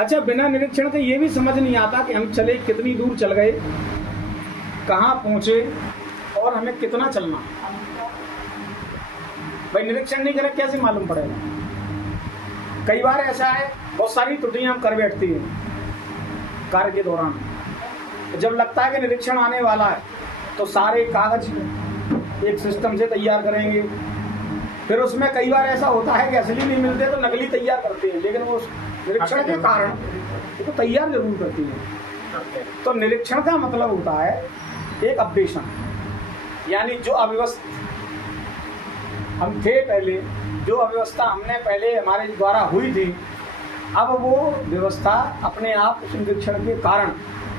अच्छा, बिना निरीक्षण के ये भी समझ नहीं आता कि हम चले कितनी दूर चल गए, कहाँ पहुँचे और हमें कितना चलना। भाई निरीक्षण नहीं करें कैसे मालूम पड़ेगा। कई बार ऐसा है, बहुत सारी त्रुटियां हम कर बैठती हैं कार्य के दौरान। जब लगता है कि निरीक्षण आने वाला है तो सारे कागज एक सिस्टम से तैयार करेंगे, फिर उसमें कई बार ऐसा होता है कि असली नहीं मिलते तो नकली तैयार करते हैं, लेकिन वो निरीक्षण के कारण तो तैयार जरूर करती है। तो निरीक्षण का मतलब होता है एक अपडेशन, यानी जो अव्यवस्था हम थे पहले, जो अव्यवस्था हमने पहले हमारे द्वारा हुई थी, अब वो व्यवस्था अपने आप उस निरीक्षण के कारण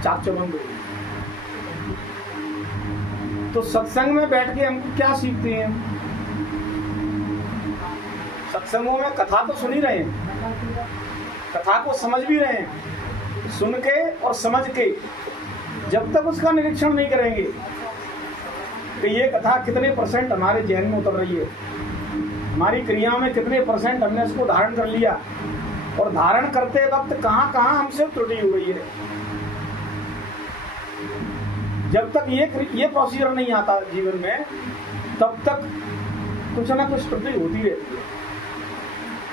चाक चौबंद हुई। तो सत्संग में बैठ के हम क्या सीखते हैं? सत्संगों में कथा तो सुन ही रहे हैं, कथा को समझ भी रहे हैं, सुन के और समझ के जब तक उसका निरीक्षण नहीं करेंगे कि ये कथा कितने % हमारे जहन में उतर रही है, हमारी क्रियाओं में कितने % हमने इसको धारण कर लिया और धारण करते वक्त कहाँ कहाँ हमसे त्रुटि हो गई है, जब तक ये प्रोसीजर नहीं आता जीवन में तब तक कुछ ना कुछ त्रुटि होती रहती है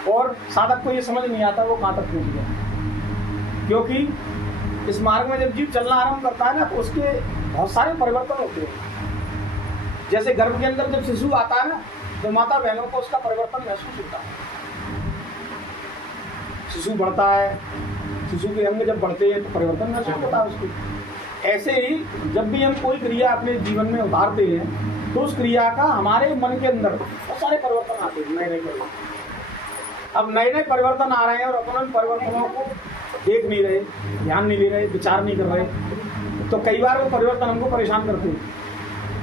और साधक को ये समझ नहीं आता वो कहाँ तक पहुँच गया। क्योंकि इस मार्ग में जब जीव चलना आरंभ करता है ना तो उसके बहुत सारे परिवर्तन होते हैं। जैसे गर्भ के अंदर जब शिशु आता है ना तो माता बहनों को उसका परिवर्तन महसूस होता है। शिशु बढ़ता है, शिशु के अंग जब बढ़ते हैं तो परिवर्तन महसूस होता है उसको। ऐसे ही जब भी हम कोई क्रिया अपने जीवन में उतारते हैं तो उस क्रिया का हमारे मन के अंदर बहुत सारे परिवर्तन आते हैं, नए नए परिवर्तन। अब नए नए परिवर्तन आ रहे हैं और अपन उन परिवर्तनों को देख नहीं रहे, ध्यान नहीं दे रहे, विचार नहीं कर रहे, तो कई बार वो परिवर्तन हमको परेशान करते हैं।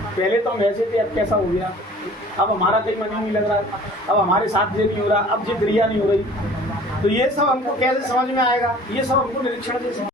पहले तो हम ऐसे थे, अब कैसा हो गया, अब हमारा कहीं मन नहीं लग रहा, अब हमारे साथ ये नहीं हो रहा, अब ये क्रिया नहीं हो रही। तो ये सब हमको कैसे समझ में आएगा? ये सब हमको निरीक्षण से